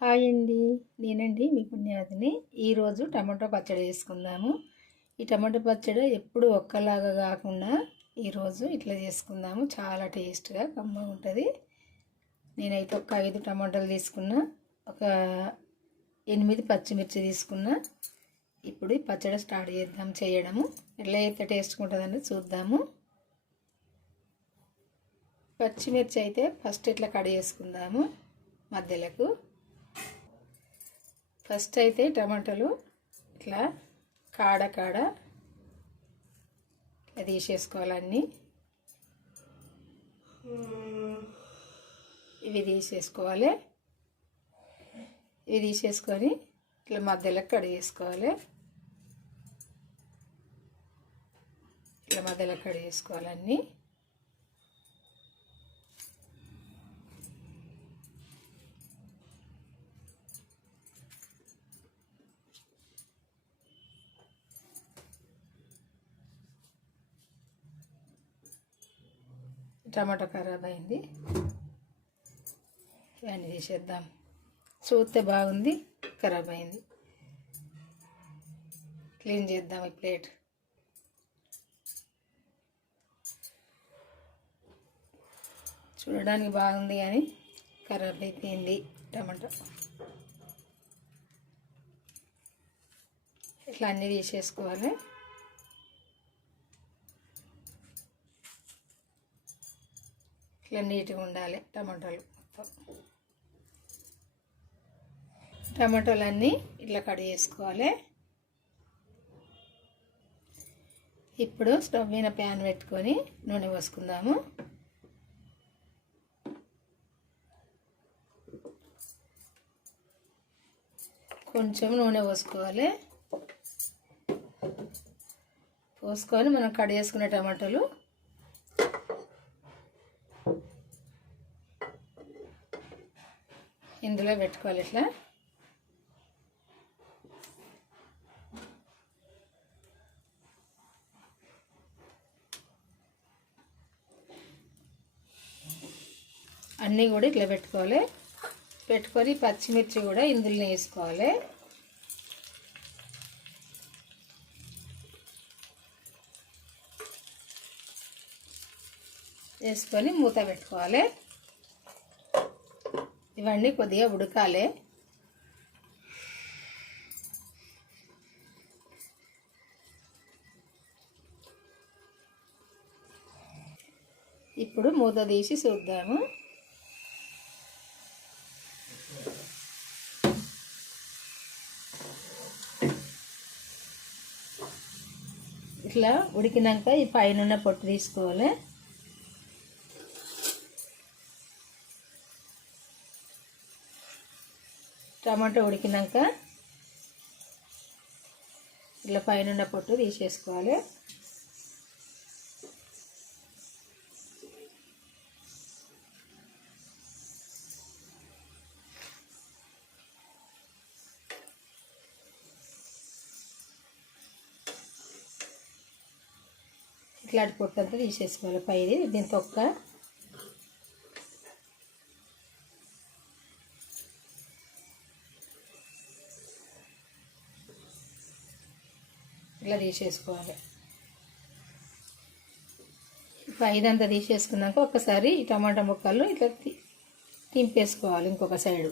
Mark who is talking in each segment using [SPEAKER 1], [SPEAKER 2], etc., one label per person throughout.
[SPEAKER 1] Hi అండి. నేనండి మీ పుణ్యాదిని ఈరోజు టమాటో పచ్చడి చేసుకుందాము. ఈ టమాటో పచ్చడి ఎప్పుడు ఒక్కలాగా కాకుండా ఈరోజు ఇట్లా చేసుకుందాము. చాలా టేస్ట్గా కమ్మగా ఉంటుంది. నేనైతే ఒక ఐదు టమాటాలు తీసుకున్నా. ఒక ఎనిమిది పచ్చిమిర్చి తీసుకున్నా. ఇప్పుడు ఈ పచ్చడి స్టార్ట్ చేద్దాం. చేయడము. ఎట్లా అయితే టేస్ట్గా ఉంటుందని చూద్దాము. పచ్చిమిర్చి అయితే ఫస్ట్ ఇట్లా కట్ చేసుకుందాము మధ్యలకు. ఫస్ట్ అయితే టమాటాలు ఇట్లా కాడ కాడ ఇట్లా తీసేసుకోవాలన్నీ ఇవి తీసేసుకోవాలి. ఇవి తీసేసుకొని ఇట్లా మధ్యలో కట్ చేసుకోవాలి ఇట్లా మధ్యలో కట్ చేసుకోవాలన్నీ టమాటా ఖరాబ్ అయింది. ఇవన్నీ తీసేద్దాం చూస్తే బాగుంది ఖరాబ్ అయింది. క్లీన్ చేద్దాం ఈ ప్లేట్. చూడడానికి బాగుంది కానీ ఖరాబ్ అయిపోయింది టమాటా. ఇట్లా అన్నీ తీసేసుకోవాలి? ఇట్లా నీట్గా ఉండాలి టమాటాలు మొత్తం. టమాటాలన్నీ ఇట్లా కట్ చేసుకోవాలి. ఇప్పుడు స్టవ్ మీద ప్యాన్ పెట్టుకొని నూనె పోసుకుందాము. కొంచెం నూనె పోసుకోవాలి. పోసుకొని మనం కట్ చేసుకునే టమాటాలు ఇందులో పెట్టుకోవాలి ఇట్లా. అన్నీ కూడా ఇట్లా పెట్టుకోవాలి. పెట్టుకొని పచ్చిమిర్చి కూడా ఇందులో వేసుకోవాలి. వేసుకొని మూత పెట్టుకోవాలి. ఇవన్నీ కొద్దిగా ఉడకాలి. ఇప్పుడు మూత తీసి చూద్దాము. ఇట్లా ఉడికినాక ఈ పైన పొట్టు తీసుకోవాలి. టమాటో ఉడికినాక ఇట్లా పైన పొట్టు తీసేసుకోవాలి. ఇట్లాంటి పొట్టు అంతా తీసేసుకోవాలి. పైది దీని తొక్క ఇట్లా తీసేసుకోవాలి. ఇప్పుడు ఐదంతా తీసేసుకున్నాక ఒకసారి టమాటా ముక్కలు ఇట్లా తింపేసుకోవాలి ఇంకొక సైడు.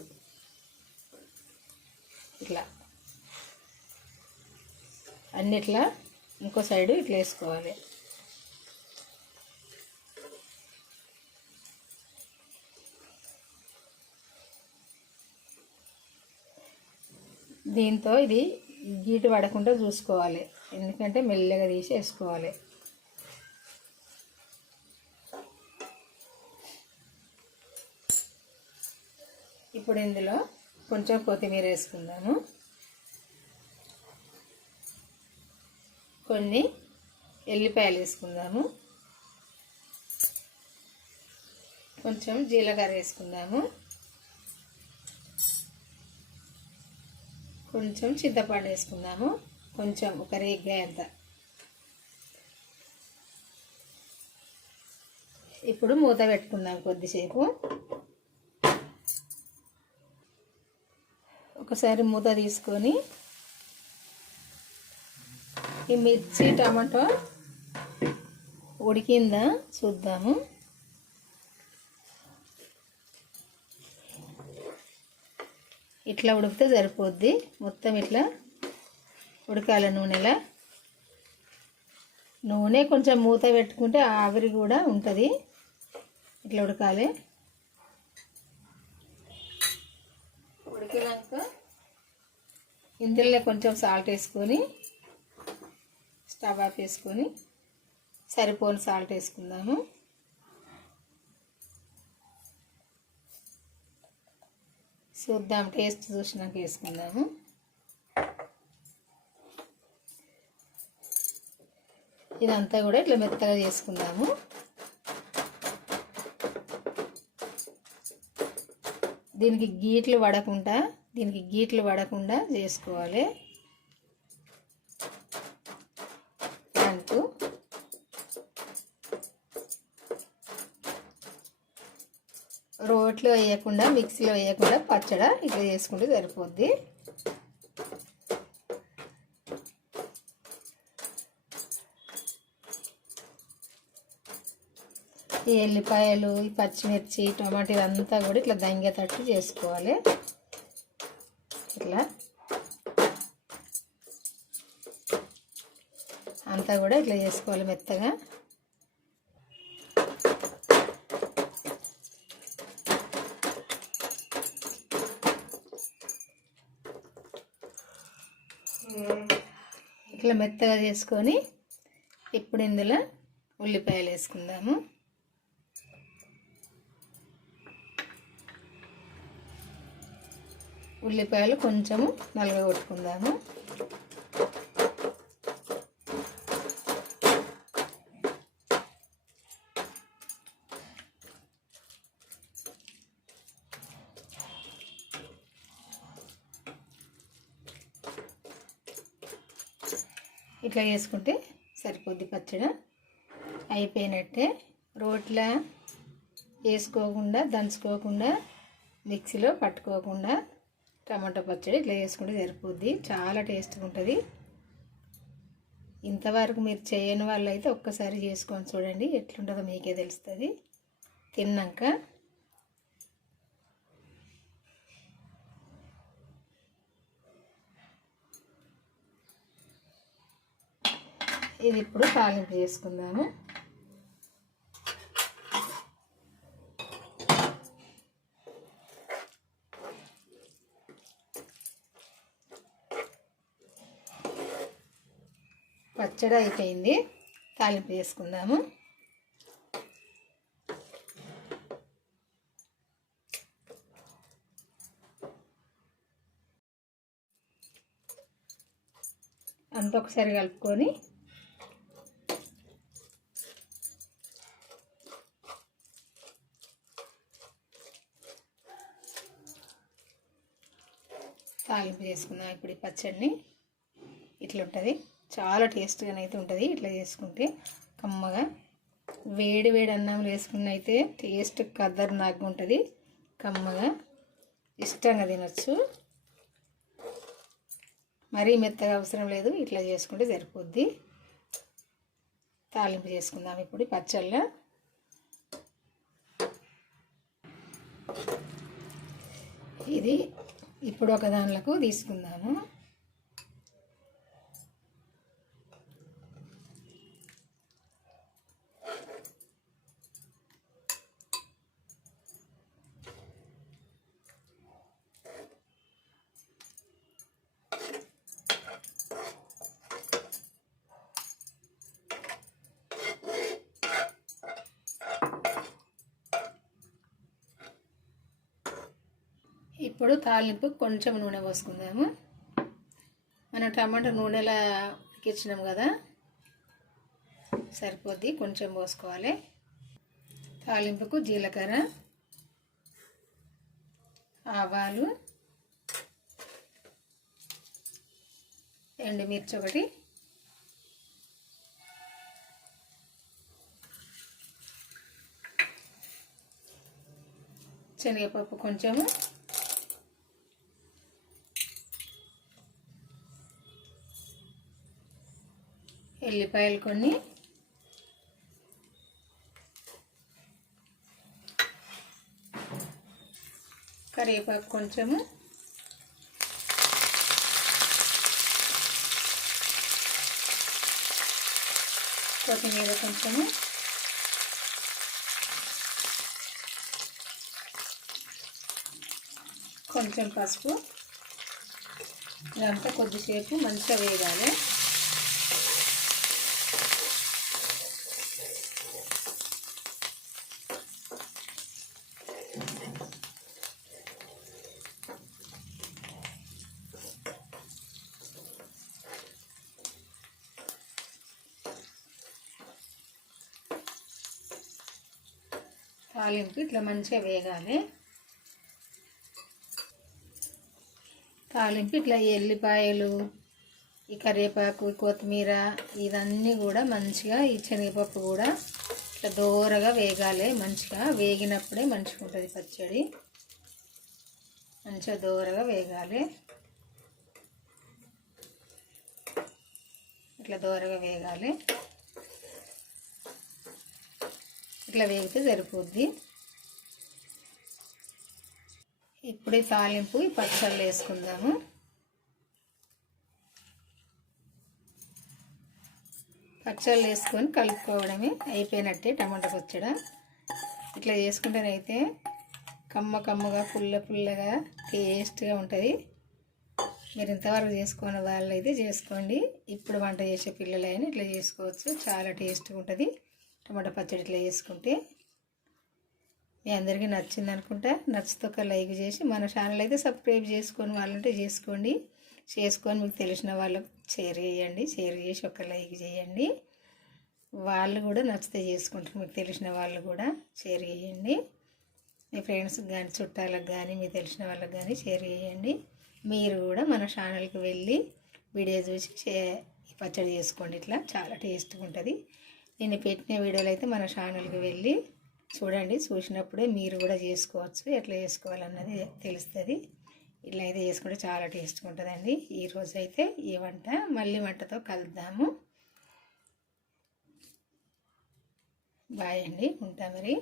[SPEAKER 1] ఇట్లా. అన్నిట్లా ఇంకో సైడు ఇట్లా వేసుకోవాలి. దీంతో ఇది గీటు పడకుండా చూసుకోవాలి. ఎందుకంటే మెల్లగా తీసి వేసుకోవాలి ఇప్పుడు ఇందులో కొంచెం కొత్తిమీర వేసుకుందాము. కొన్ని ఎల్లిపాయలు వేసుకుందాము. కొంచెం జీలకర్ర వేసుకుందాము. కొంచెం చింతపండు వేసుకుందాము. కొంచెం ఒక రేగ్గాయ వేద్దాం. ఇప్పుడు మూత పెట్టుకుందాం కొద్దిసేపు. ఒకసారి మూత తీసుకొని ఈ మిర్చి టమాటో ఉడికిందా చూద్దాము. ఇట్లా ఉడికితే సరిపోద్ది. మొత్తం ఇట్లా ఉడకాలి నూనెలా. నూనె కొంచెం మూత పెట్టుకుంటే ఆవిరి కూడా ఉంటుంది. ఇట్లా ఉడకాలి. ఉడికినాక ఇందులో కొంచెం సాల్ట్ వేసుకొని స్టవ్ ఆఫ్ వేసుకొని సరిపోని సాల్ట్ వేసుకుందాము. చూద్దాం టేస్ట్ చూసినాక వేసుకుందాము. ఇదంతా కూడా ఇట్లా మెత్తగా చేసుకుందాము. దీనికి గీట్లు పడకుండా దీనికి గీట్లు పడకుండా చేసుకోవాలి. అంటూ. రోట్లో వేయకుండా మిక్సీలో వేయకుండా పచ్చడ ఇట్లా చేసుకుంటే సరిపోద్ది. ఈ ఎల్లిపాయలు ఈ పచ్చిమిర్చి టమాటా ఇదంతా కూడా ఇట్లా దంగేటట్టు చేసుకోవాలి. ఇట్లా. అంతా కూడా ఇట్లా చేసుకోవాలి మెత్తగా. ఇట్లా మెత్తగా చేసుకొని ఇప్పుడు ఇందులో ఉల్లిపాయలు వేసుకుందాము. ఉల్లిపాయలు కొంచెము నలగగొట్టుకుందాము. ఇట్లా చేసుకుంటే సరిపోద్ది పచ్చడి. అయిపోయినట్టే రోట్ల వేసుకోకుండా దంచుకోకుండా మిక్సీలో పట్టుకోకుండా టమాటా పచ్చడి ఇట్లా చేసుకుంటే సరిపోద్ది. చాలా టేస్ట్గా ఉంటుంది. ఇంతవరకు మీరు చేయని వాళ్ళు అయితే ఒక్కసారి చేసుకొని చూడండి. ఎట్లుంటుందో మీకే తెలుస్తుంది. తిన్నాక ఇది ఇప్పుడు తాలింపు చేసుకుందాము. పచ్చడి అయిపోయింది. తాలింపు చేసుకుందాము. అంత ఒకసారి కలుపుకొని తాలింపు చేసుకుందాం. ఇప్పుడు ఈ పచ్చడిని ఇట్లుంటుంది. చాలా టేస్ట్గా అయితే ఉంటుంది. ఇట్లా చేసుకుంటే కమ్మగా. వేడి వేడి అన్నం వేసుకున్న అయితే టేస్ట్ కదర్ నాకు ఉంటుంది. కమ్మగా. ఇష్టంగా తినచ్చు. మరీ మెత్తగా అవసరం లేదు. ఇట్లా చేసుకుంటే సరిపోద్ది. తాలింపు చేసుకుందాం ఇప్పుడు పచ్చళ్ళ. ఇది ఇప్పుడు ఒక దానిలకు తీసుకుందాము. ఇప్పుడు తాలింపు కొంచెం నూనె పోసుకుందాము. మనం టమాటా నూనెలా ఉడికిచ్చినాం కదా సరిపోద్ది కొంచెం పోసుకోవాలి. తాలింపుకు జీలకర్ర ఆవాలు ఎండుమిర్చి ఒకటి. శనగపప్పు కొంచెము. ఎల్లిపాయలు కొన్ని. కరివేపాకు కొంచెము. కొత్తిమీర కొంచెము. కొంచెం పసుపు. ఇదంతా కొద్దిసేపు మంచిగా వేయాలి తాలింపు ఇట్లా మంచిగా వేగాలి. తాలింపు ఇట్లా ఎల్లిపాయలు ఈ కరివేపాకు కొత్తిమీర ఇవన్నీ కూడా మంచిగా ఈ శనగపప్పు కూడా ఇట్లా దూరగా వేగాలి. మంచిగా వేగినప్పుడే మంచిగా ఉంటుంది పచ్చడి. మంచిగా దూరగా వేగాలి. ఇట్లా దూరగా వేగాలి. ఇట్లా వేగితే సరిపోద్ది. ఇప్పుడు ఈ తాలింపు ఈ పచ్చళ్ళు వేసుకుందాము. పచ్చళ్ళు వేసుకొని కలుపుకోవడమే అయిపోయినట్టే టమాటా పచ్చడి. ఇట్లా చేసుకుంటేనైతే కమ్మ కమ్మగా పుల్ల పుల్లగా టేస్ట్గా ఉంటుంది. మీరు ఇంతవరకు చేసుకున్న వాళ్ళైతే చేసుకోండి. ఇప్పుడు వంట చేసే పిల్లలైనా ఇట్లా చేసుకోవచ్చు. చాలా టేస్ట్గా ఉంటుంది. టమాటా పచ్చడి ఇట్లా చేసుకుంటే మీ అందరికీ నచ్చింది అనుకుంటా. నచ్చితే ఒక లైక్ చేసి మన ఛానల్ అయితే సబ్స్క్రైబ్ చేసుకొని వాళ్ళంటే చేసుకోండి. చేసుకొని మీకు తెలిసిన వాళ్ళకు షేర్ చేయండి. షేర్ చేసి ఒక లైక్ చేయండి. వాళ్ళు కూడా నచ్చితే చేసుకుంటారు. మీకు తెలిసిన వాళ్ళు కూడా షేర్ చేయండి. మీ ఫ్రెండ్స్కి కానీ చుట్టాలకు కానీ మీకు తెలిసిన వాళ్ళకి కానీ షేర్ చేయండి. మీరు కూడా మన ఛానల్కి వెళ్ళి వీడియో చూసి చే పచ్చడి చేసుకోండి. ఇట్లా చాలా టేస్ట్గా ఉంటుంది. నేను పెట్టిన వీడియోలు అయితే మన ఛానల్కి వెళ్ళి చూడండి. చూసినప్పుడే మీరు కూడా చేసుకోవచ్చు. ఎట్లా చేసుకోవాలన్నది తెలుస్తుంది. ఇట్లా అయితే చేసుకుంటే చాలా టేస్ట్గా ఉంటుందండి. ఈరోజు అయితే ఈ వంట. మళ్ళీ వంటతో కలుద్దాము. బాయ్ అండి. ఉంటా మరి.